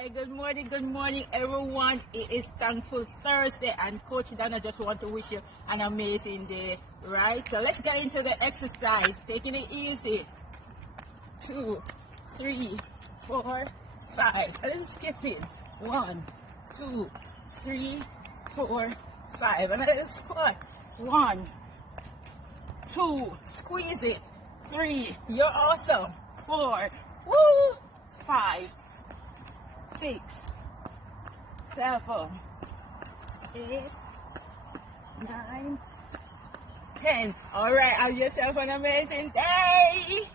Hey, good morning, everyone. It is Thankful Thursday, and Coach Dana just want to wish you an amazing day, right? So let's get into the exercise. Taking it easy. 2, 3, 4, 5. A little skipping. 1, 2, 3, 4, 5. And a little squat. 1, 2. Squeeze it. 3. You're awesome. 4. Woo. 5. 6, 7, 8, 9, 10. All right, have yourself an amazing day.